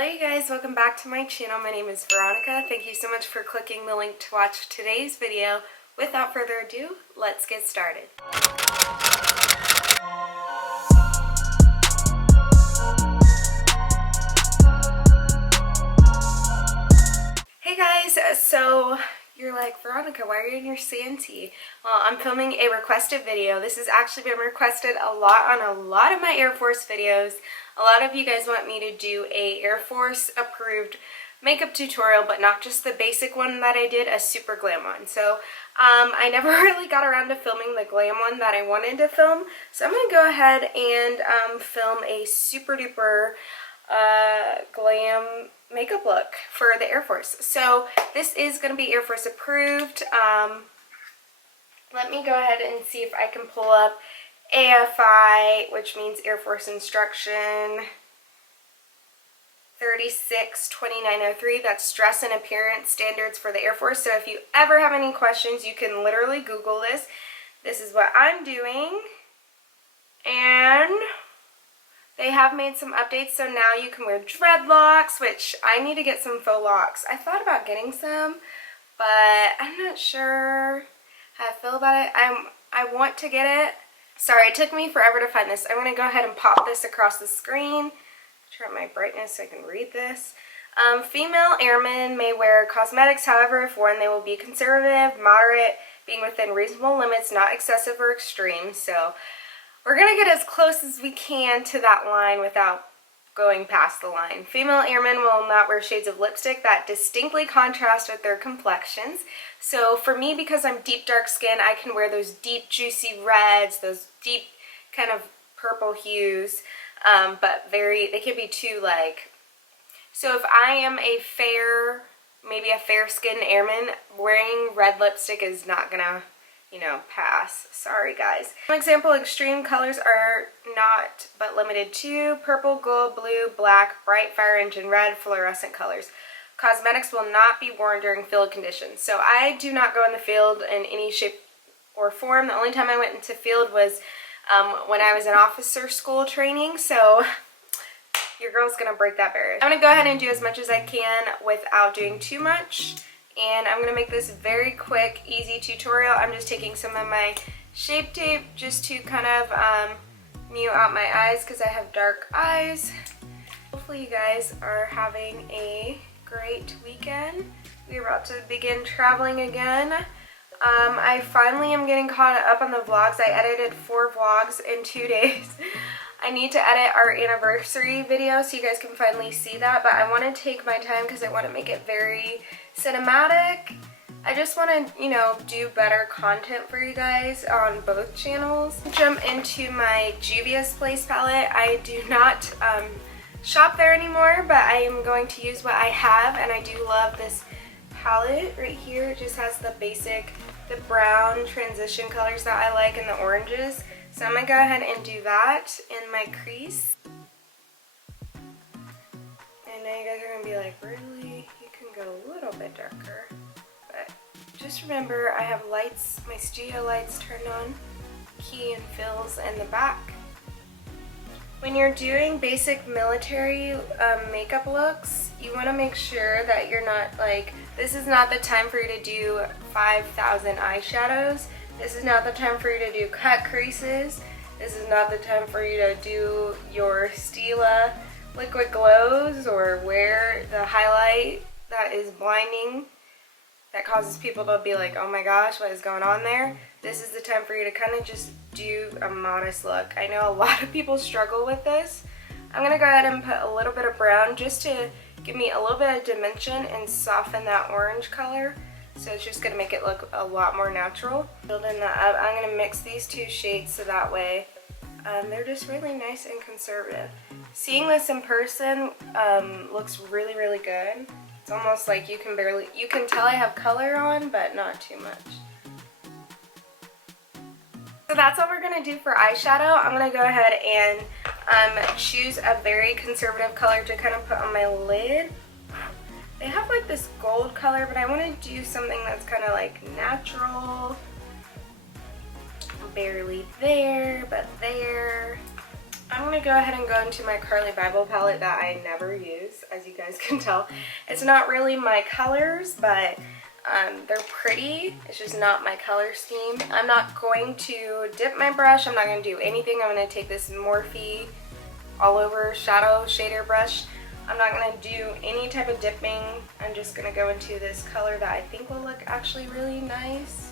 Hello you guys, welcome back to my channel. My name is Veronica. Thank you so much for clicking the link to watch today's video. Without further ado, let's get started. Hey guys, so you're like, Veronica, why are you in your Santee? Well, I'm filming a requested video. This has actually been requested a lot on a lot of my Air Force videos. A lot of you guys want me to do a Air Force approved makeup tutorial, but not just the basic one that I did, a super glam one. So I never really got around to filming the glam one that I wanted to film. So I'm going to go ahead and film a super duper glam makeup look for the Air Force. So this is going to be Air Force approved. Let me go ahead and see if I can pull up AFI, which means Air Force Instruction 362903. That's Dress and Appearance Standards for the Air Force. So if you ever have any questions, you can literally Google this. This is what I'm doing. And they have made some updates, so now you can wear dreadlocks, which I need to get some faux locks. I thought about getting some, but I'm not sure how I feel about it. I want to get it. Sorry, it took me forever to find this. I'm going to go ahead and pop this across the screen. Turn up my brightness so I can read this. Female airmen may wear cosmetics, however, if worn, they will be conservative, moderate, being within reasonable limits, not excessive or extreme. So we're going to get as close as we can to that line without going past the line. Female airmen will not wear shades of lipstick that distinctly contrast with their complexions. So for me, because I'm deep dark skin, I can wear those deep juicy reds, those deep kind of purple hues, but they can be too like, so if I am a fair, maybe a fair skinned airman, wearing red lipstick is not gonna, you know, pass. Sorry guys. Some example extreme colors are not but limited to purple, gold, blue, black, bright fire engine red, fluorescent colors. Cosmetics will not be worn during field conditions. So I do not go in the field in any shape or form. The only time I went into field was when I was in officer school training. So your girl's gonna break that barrier. I'm gonna go ahead and do as much as I can without doing too much. And I'm going to make this very quick, easy tutorial. I'm just taking some of my Shape Tape just to kind of mute out my eyes because I have dark eyes. Hopefully you guys are having a great weekend. We're about to begin traveling again. I finally am getting caught up on the vlogs. I edited 4 vlogs in 2 days. I need to edit our anniversary video so you guys can finally see that, but I want to take my time because I want to make it very cinematic. I just want to, you know, do better content for you guys on both channels. Jump into my Juvia's Place palette. I do not shop there anymore, but I am going to use what I have, and I do love this palette right here. It just has the basic, the brown transition colors that I like and the oranges. So I'm going to go ahead and do that in my crease. And now you guys are going to be like, really? You can go a little bit darker. But just remember, I have lights, my studio lights turned on, key and fills in the back. When you're doing basic military makeup looks, you want to make sure that you're not like, this is not the time for you to do 5,000 eyeshadows. This is not the time for you to do cut creases. This is not the time for you to do your Stila liquid glows or wear the highlight that is blinding, that causes people to be like, oh my gosh, what is going on there? This is the time for you to kind of just do a modest look. I know a lot of people struggle with this. I'm going to go ahead and put a little bit of brown just to give me a little bit of dimension and soften that orange color. So it's just going to make it look a lot more natural. Building that up, I'm going to mix these 2 shades so that way they're just really nice and conservative. Seeing this in person looks really, really good. It's almost like you can tell I have color on, but not too much. So that's all we're going to do for eyeshadow. I'm going to go ahead and choose a very conservative color to kind of put on my lid. They have like this gold color, but I want to do something that's kind of like natural. Barely there, but there. I'm going to go ahead and go into my Carly Bible palette that I never use, as you guys can tell. It's not really my colors, but they're pretty. It's just not my color scheme. I'm not going to dip my brush. I'm not going to do anything. I'm going to take this Morphe all over shadow shader brush. I'm not going to do any type of dipping. I'm just going to go into this color that I think will look actually really nice.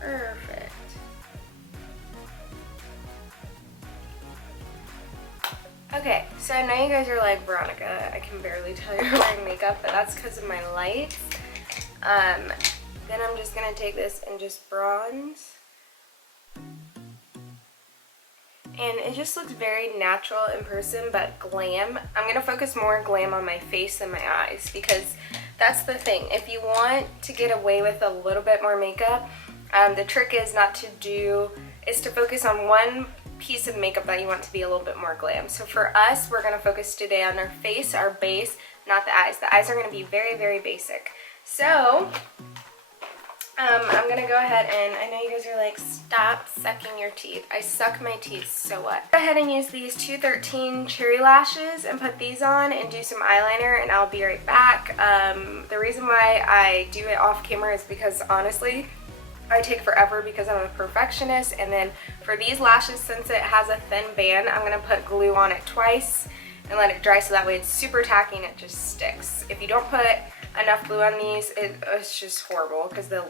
Perfect. Okay, so I know you guys are like, Veronica, I can barely tell you're wearing makeup, but that's because of my lights. Then I'm just going to take this and just bronze. And it just looks very natural in person, but glam. I'm going to focus more glam on my face than my eyes, because that's the thing. If you want to get away with a little bit more makeup, the trick is to focus on one piece of makeup that you want to be a little bit more glam. So for us, we're going to focus today on our face, our base, not the eyes. The eyes are going to be very, very basic. So I'm going to go ahead and, I know you guys are like, stop sucking your teeth. I suck my teeth, so what? Go ahead and use these 213 Cherry Lashes and put these on and do some eyeliner, and I'll be right back. The reason why I do it off camera is because honestly, I take forever because I'm a perfectionist. And then for these lashes, since it has a thin band, I'm going to put glue on it twice and let it dry, so that way it's super tacky and it just sticks. If you don't put enough glue on these, it's just horrible because the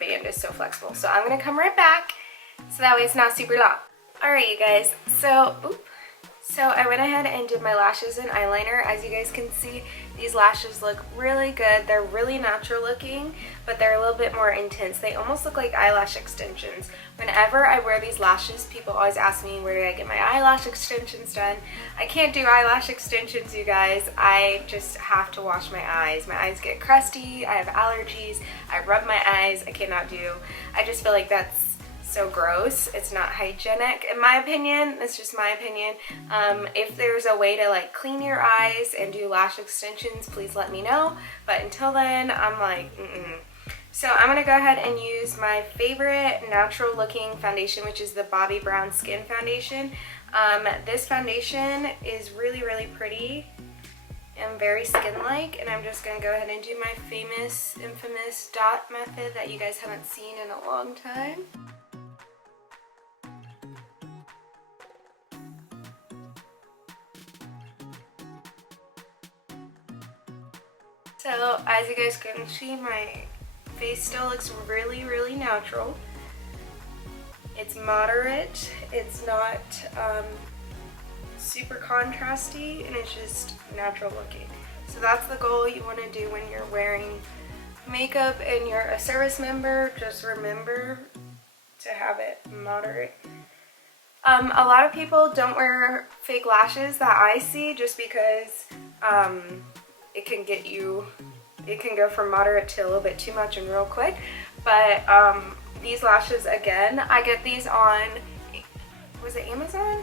band is so flexible. So I'm going to come right back so that way it's not super long. Alright you guys, so I went ahead and did my lashes and eyeliner. As you guys can see, these lashes look really good. They're really natural looking, but they're a little bit more intense. They almost look like eyelash extensions. Whenever I wear these lashes, people always ask me, where do I get my eyelash extensions done? I can't do eyelash extensions, you guys. I just have to wash my eyes. My eyes get crusty, I have allergies, I rub my eyes, I just feel like that's so gross. It's not hygienic in my opinion. That's just my opinion. If there's a way to like clean your eyes and do lash extensions, please let me know. But until then, I'm like, So I'm going to go ahead and use my favorite natural looking foundation, which is the Bobbi Brown Skin Foundation. This foundation is really, really pretty and very skin-like, and I'm just going to go ahead and do my infamous dot method that you guys haven't seen in a long time. So as you guys can see, my face still looks really, really natural. It's moderate, it's not super contrasty, and it's just natural looking. So that's the goal you want to do when you're wearing makeup and you're a service member. Just remember to have it moderate. A lot of people don't wear fake lashes that I see, just because it can go from moderate to a little bit too much and real quick. But these lashes, again, I get these on, was it Amazon?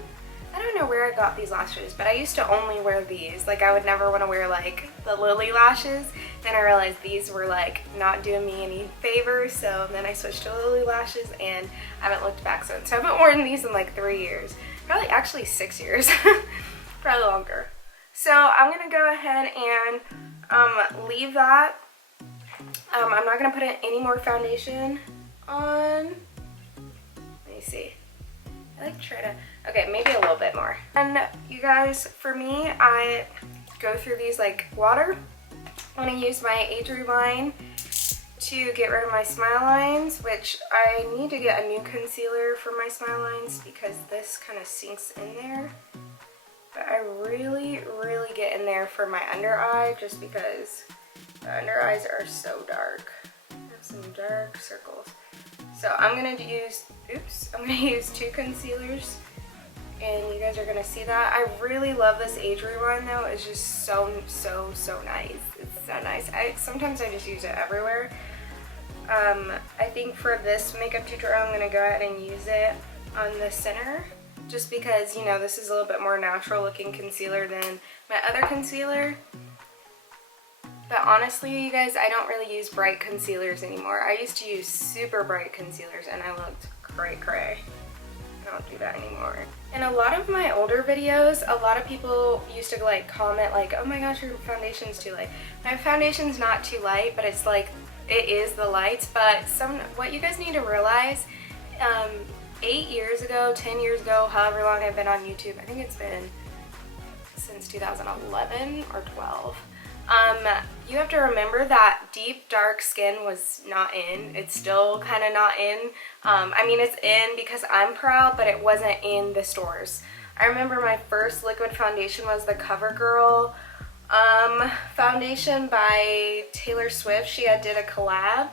I don't know where I got these lashes, but I used to only wear these. Like, I would never want to wear like the Lily lashes. Then I realized these were like not doing me any favors, so then I switched to Lily lashes and I haven't looked back since. So I haven't worn these in like 3 years. Probably actually 6 years. Probably longer. So I'm going to go ahead and leave that. I'm not going to put any more foundation on. Let me see. I like try to, okay, maybe a little bit more. And you guys, for me, I go through these like water. I'm going to use my Age Rewind to get rid of my smile lines, which I need to get a new concealer for my smile lines because this kind of sinks in there. But I really, really get in there for my under eye, just because the under eyes are so dark. I have some dark circles. So I'm going to use, I'm going to use 2 concealers, and you guys are going to see that. I really love this Age Rewind though. It's just so nice. It's so nice. Sometimes I just use it everywhere. I think for this makeup tutorial, I'm going to go ahead and use it on the center, just because, you know, this is a little bit more natural looking concealer than my other concealer. But honestly, you guys, I don't really use bright concealers anymore. I used to use super bright concealers and I looked cray. I don't do that anymore. In a lot of my older videos, a lot of people used to like comment like, oh my gosh, your foundation's too light. My foundation's not too light, but it's like, it is the lights. But what you guys need to realize, 8 years ago, 10 years ago, however long I've been on YouTube, I think it's been since 2011 or 12. You have to remember that deep dark skin was not in. It's still kind of not in. I mean, it's in because I'm proud, but it wasn't in the stores. I remember my first liquid foundation was the Covergirl foundation by Taylor Swift. She did a collab,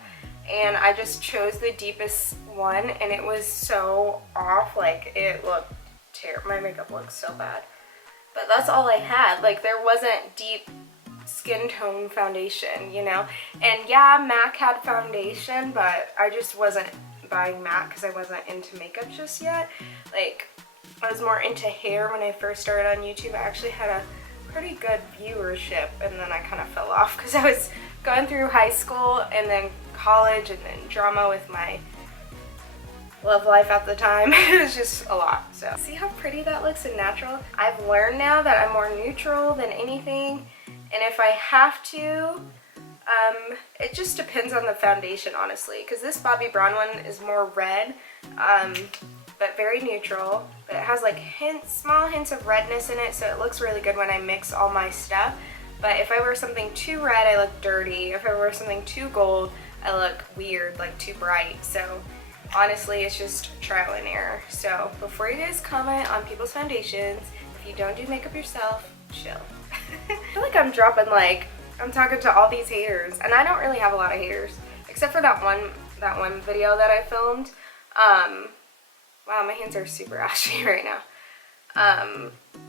and I just chose the deepest one, and it was so off. Like, it looked terrible. My makeup looked so bad. But that's all I had. Like, there wasn't deep skin tone foundation, you know? And yeah, MAC had foundation, but I just wasn't buying MAC because I wasn't into makeup just yet. Like, I was more into hair when I first started on YouTube. I actually had a pretty good viewership, and then I kind of fell off because I was going through high school and then college and then drama with my love life at the time. It was just a lot. So see how pretty that looks in natural? I've learned now that I'm more neutral than anything, and if I have to, it just depends on the foundation, honestly, because this Bobbi Brown one is more red, but very neutral. But it has like small hints of redness in it, so it looks really good when I mix all my stuff. But if I wear something too red, I look dirty. If I wear something too gold, I look weird, like too bright. So honestly, it's just trial and error. So before you guys comment on people's foundations, if you don't do makeup yourself, chill. I feel like I'm dropping, like, I'm talking to all these haters, and I don't really have a lot of haters, except for that one video that I filmed. Wow, my hands are super ashy right now.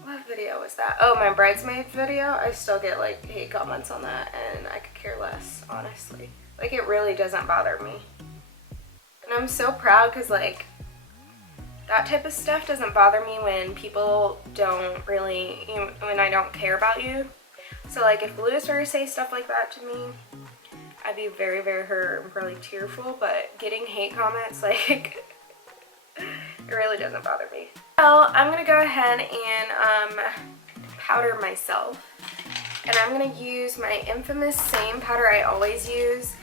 What video was that? Oh, my bridesmaid video. I still get like hate comments on that, and I could care less, honestly. Like, it really doesn't bother me. And I'm so proud because, like, that type of stuff doesn't bother me when people don't really, when I don't care about you. So, like, if Lewis were to say stuff like that to me, I'd be very, very hurt and probably tearful. But getting hate comments, like, it really doesn't bother me. Well, I'm going to go ahead and powder myself. And I'm going to use my infamous same powder I always use,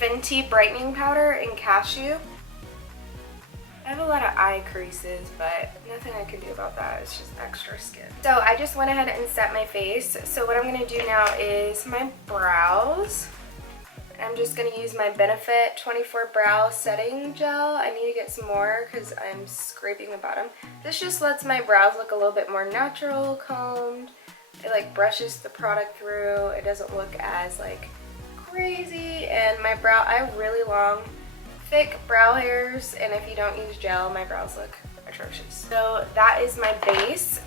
Fenty Brightening Powder in Cashew. I have a lot of eye creases, but nothing I can do about that. It's just extra skin. So I just went ahead and set my face. So what I'm going to do now is my brows. I'm just going to use my Benefit 24 Brow Setting Gel. I need to get some more because I'm scraping the bottom. This just lets my brows look a little bit more natural, combed. It like brushes the product through. It doesn't look as like crazy. And my brow, I have really long, thick brow hairs, and if you don't use gel, my brows look atrocious. So that is my base.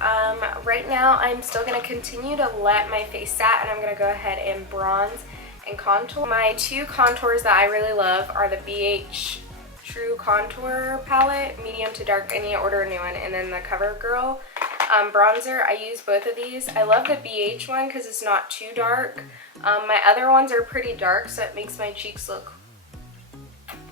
Right now I'm still going to continue to let my face set, and I'm going to go ahead and bronze and contour. My two contours that I really love are the BH True Contour Palette, medium to dark. I need to order a new one. And then the Covergirl Bronzer. I use both of these. I love the BH one because it's not too dark. My other ones are pretty dark, so it makes my cheeks look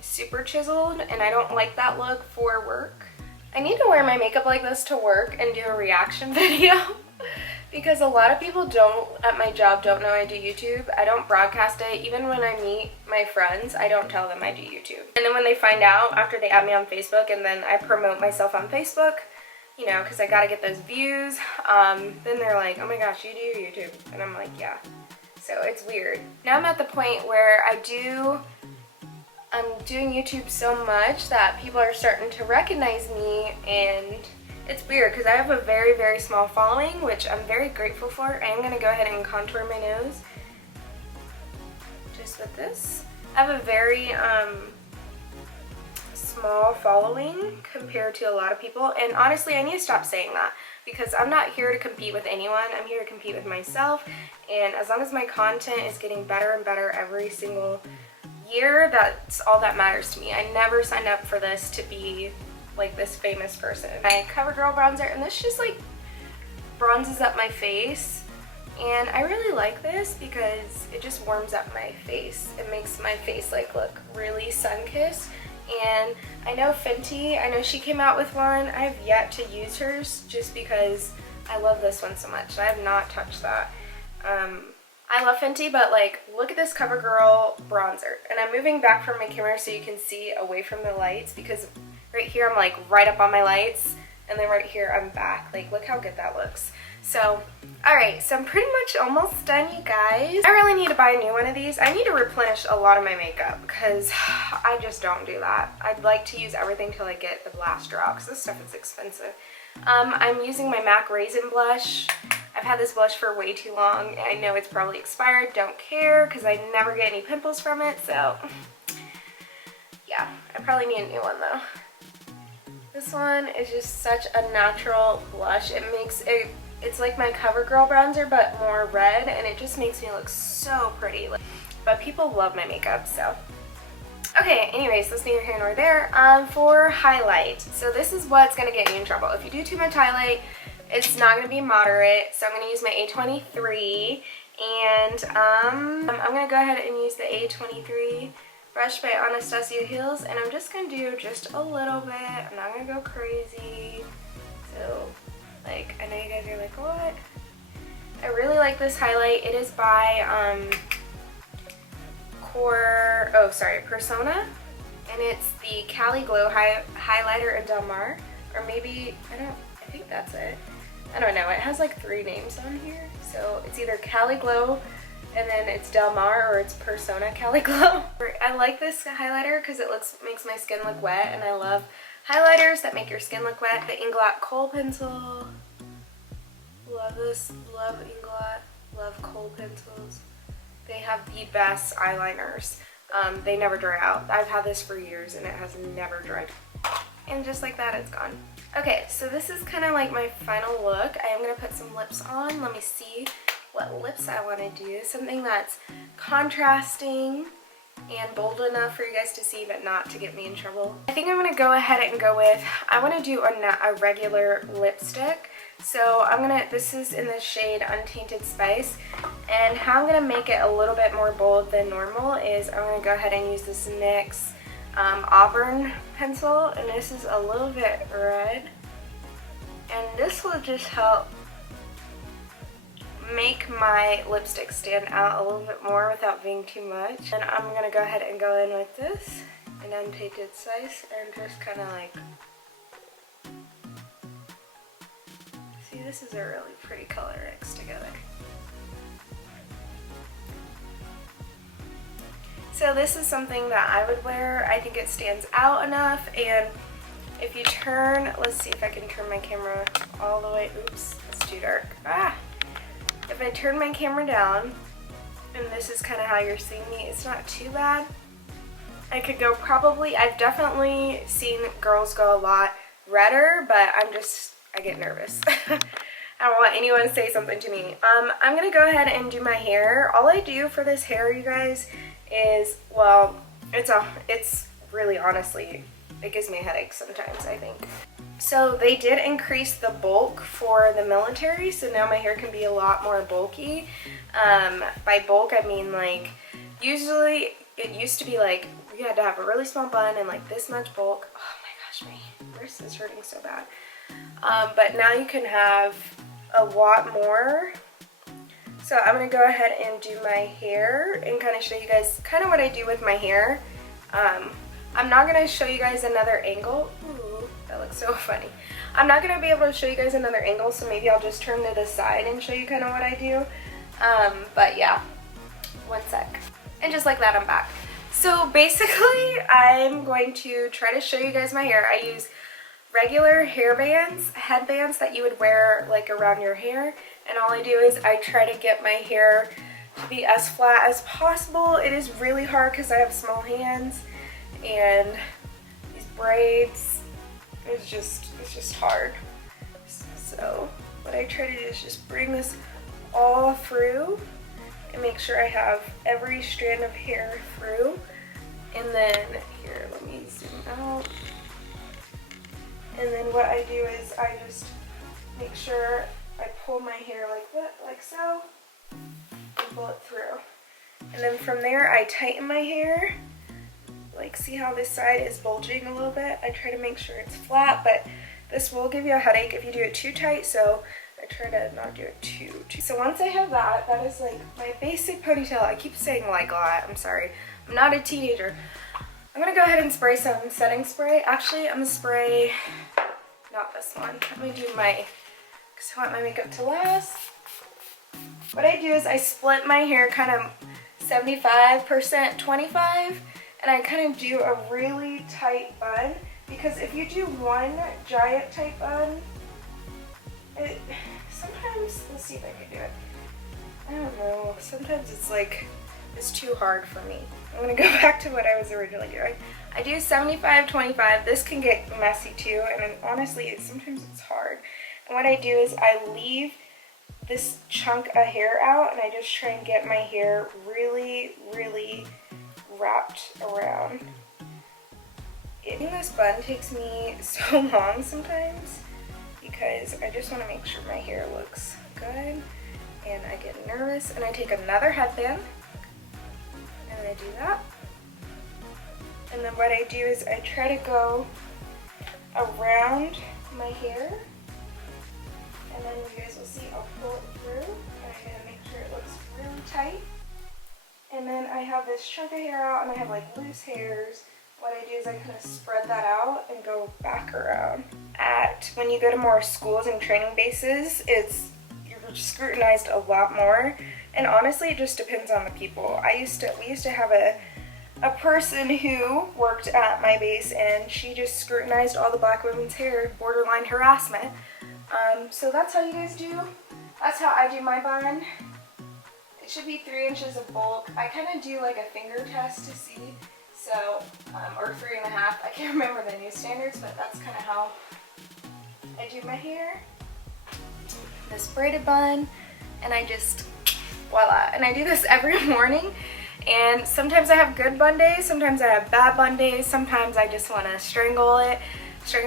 super chiseled, and I don't like that look for work. I need to wear my makeup like this to work and do a reaction video because a lot of people at my job don't know I do YouTube. I don't broadcast it. Even when I meet my friends, I don't tell them I do YouTube. And then when they find out after they add me on Facebook, and then I promote myself on Facebook, you know, because I gotta get those views, then they're like, oh my gosh, you do YouTube. And I'm like, yeah. So it's weird. Now I'm at the point where I'm doing YouTube so much that people are starting to recognize me, and it's weird because I have a very, very small following, which I'm very grateful for. I am going to go ahead and contour my nose just with this. I have a very small following compared to a lot of people, and honestly I need to stop saying that because I'm not here to compete with anyone. I'm here to compete with myself, and as long as my content is getting better and better every single year, that's all that matters to me. I never signed up for this to be like this famous person. My Covergirl bronzer, and this just like bronzes up my face, and I really like this because it just warms up my face. It makes my face like look really sun-kissed, And I know Fenty, I know she came out with one. I have yet to use hers just because I love this one so much. I have not touched that. I love Fenty, but like, look at this CoverGirl bronzer. And I'm moving back from my camera so you can see away from the lights, because right here I'm like right up on my lights, and then right here I'm back. Like, look how good that looks. So, alright, so I'm pretty much almost done, you guys. I really need to buy a new one of these. I need to replenish a lot of my makeup because I just don't do that. I'd like to use everything till I get the last draw because this stuff is expensive. I'm using my MAC Raisin blush. I've had this blush for way too long. I know it's probably expired, don't care, because I never get any pimples from it, so yeah, I probably need a new one though. This one is just such a natural blush. It's like my CoverGirl bronzer, but more red, and it just makes me look so pretty. But people love my makeup, so. Okay, anyways, that's neither here nor there. For highlight, so this is what's gonna get you in trouble. If you do too much highlight, it's not gonna be moderate, so I'm gonna use my A23, and I'm gonna go ahead and use the A23 brush by Anastasia Hills, and I'm just gonna do just a little bit. I'm not gonna go crazy. So, like, I know you guys are like, what? I really like this highlight. It is by Persona, and it's the Cali Glow highlighter in Del Mar, or maybe, I think that's it. I don't know, it has like 3 names on here, so it's either Cali Glow, and then it's Del Mar, or it's Persona Cali Glow. I like this highlighter because it makes my skin look wet, and I love highlighters that make your skin look wet. The Inglot Kohl pencil, love this, love Inglot, love Kohl pencils. They have the best eyeliners. They never dry out. I've had this for years and it has never dried. And just like that, it's gone. Okay, so this is kind of like my final look. I am going to put some lips on. Let me see what lips I want to do. Something that's contrasting and bold enough for you guys to see, but not to get me in trouble. I think I'm going to go ahead and go with, I want to do a regular lipstick. So this is in the shade Untainted Spice, and how I'm going to make it a little bit more bold than normal is I'm going to go ahead and use this NYX Auburn pencil, and this is a little bit red, and this will just help make my lipstick stand out a little bit more without being too much. And I'm going to go ahead and go in with this in Untainted Spice and just kind of like, see, this is a really pretty color mixed together. So this is something that I would wear. I think it stands out enough, and if you turn, let's see if I can turn my camera all the way, oops, it's too dark. If I turn my camera down, and this is kind of how you're seeing me, it's not too bad. I could go probably, I've definitely seen girls go a lot redder, but I get nervous. I don't want anyone to say something to me. I'm going to go ahead and do my hair. All I do for this hair, you guys, is, well, it's really, honestly, it gives me a headache sometimes, I think. So they did increase the bulk for the military, so now my hair can be a lot more bulky. By bulk, I mean, like, usually it used to be like you had to have a really small bun and like this much bulk. Oh my gosh, my wrist is hurting so bad. But now you can have a lot more. So I'm going to go ahead and do my hair and kind of show you guys kind of what I do with my hair. I'm not going to show you guys another angle. Ooh, that looks so funny. I'm not going to be able to show you guys another angle, so maybe I'll just turn to the side and show you kind of what I do. But yeah, one sec. And just like that, I'm back. So basically, I'm going to try to show you guys my hair. I use regular headbands that you would wear like around your hair, and all I do is I try to get my hair to be as flat as possible. It is really hard because I have small hands, and these braids, it's just hard. So what I try to do is just bring this all through and make sure I have every strand of hair through. And then here, let me zoom out. And then what I do is I just make sure I pull my hair like that, like so, and pull it through. And then from there I tighten my hair like, see how this side is bulging a little bit? I try to make sure it's flat, but this will give you a headache if you do it too tight, so I try to not do it too. So once I have that, that is like my basic ponytail. I keep saying like a lot, I'm sorry. I'm not a teenager. I'm gonna go ahead and spray some setting spray. Actually, I'm gonna spray, not this one. I'm gonna do my, because I want my makeup to last. What I do is I split my hair kind of 75%, 25, and I kind of do a really tight bun, because if you do one giant tight bun, it sometimes, let's see if I can do it. I don't know, sometimes it's like, it's too hard for me. I'm gonna go back to what I was originally doing. I do 75, 25. This can get messy too, and honestly, sometimes it's hard. And what I do is I leave this chunk of hair out, and I just try and get my hair really, really wrapped around. Getting this bun takes me so long sometimes because I just want to make sure my hair looks good, and I get nervous, and I take another headband and I do that. And then what I do is I try to go around my hair, and then you guys will see I'll pull it through, and I'm going to make sure it looks really tight. And then I have this chunk of hair out, and I have like loose hairs. What I do is I kind of spread that out and go back around. When you go to more schools and training bases, you're scrutinized a lot more, and honestly it just depends on the people. We used to have a person who worked at my base, and she just scrutinized all the black women's hair, borderline harassment. So that's how you guys do. That's how I do my bun. It should be 3 inches of bulk. I kind of do like a finger test to see, so, or 3.5. I can't remember the new standards, but that's kind of how I do my hair. This braided bun, and I just, voila. And I do this every morning, and sometimes I have good bun days, sometimes I have bad bun days, sometimes I just want to strangle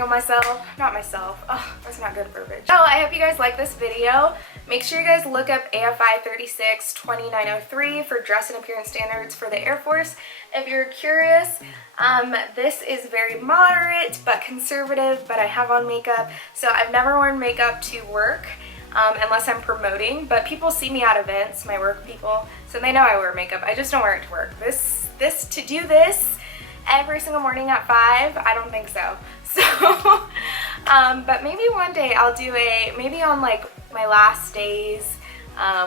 myself, not myself. Oh, that's not good verbiage. So I hope you guys like this video. Make sure you guys look up AFI 36-2903 for dress and appearance standards for the Air Force. If you're curious, this is very moderate but conservative, but I have on makeup. So I've never worn makeup to work unless I'm promoting, but people see me at events, my work people, so they know I wear makeup. I just don't wear it to work. To do this every single morning at 5, I don't think so. So, but maybe one day I'll do maybe on like my last days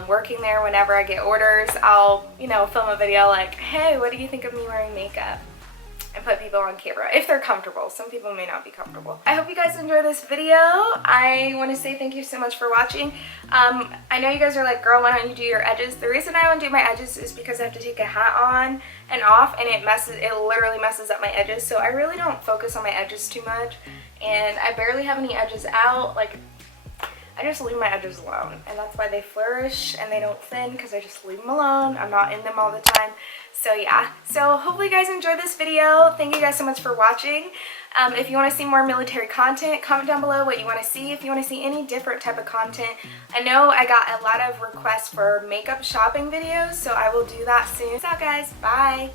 working there, whenever I get orders, I'll, film a video like, hey, what do you think of me wearing makeup? And put people on camera, if they're comfortable. Some people may not be comfortable. I hope you guys enjoy this video. I want to say thank you so much for watching. I know you guys are like, girl, why don't you do your edges? The reason I don't do my edges is because I have to take a hat on and off, and it literally messes up my edges. So I really don't focus on my edges too much, and I barely have any edges out. Like, I just leave my edges alone, and that's why they flourish and they don't thin, because I just leave them alone. I'm not in them all the time. So yeah, so hopefully you guys enjoyed this video. Thank you guys so much for watching. If you want to see more military content, comment down below what you want to see. If you want to see any different type of content, I know I got a lot of requests for makeup shopping videos, so I will do that soon. Peace out, guys. Bye.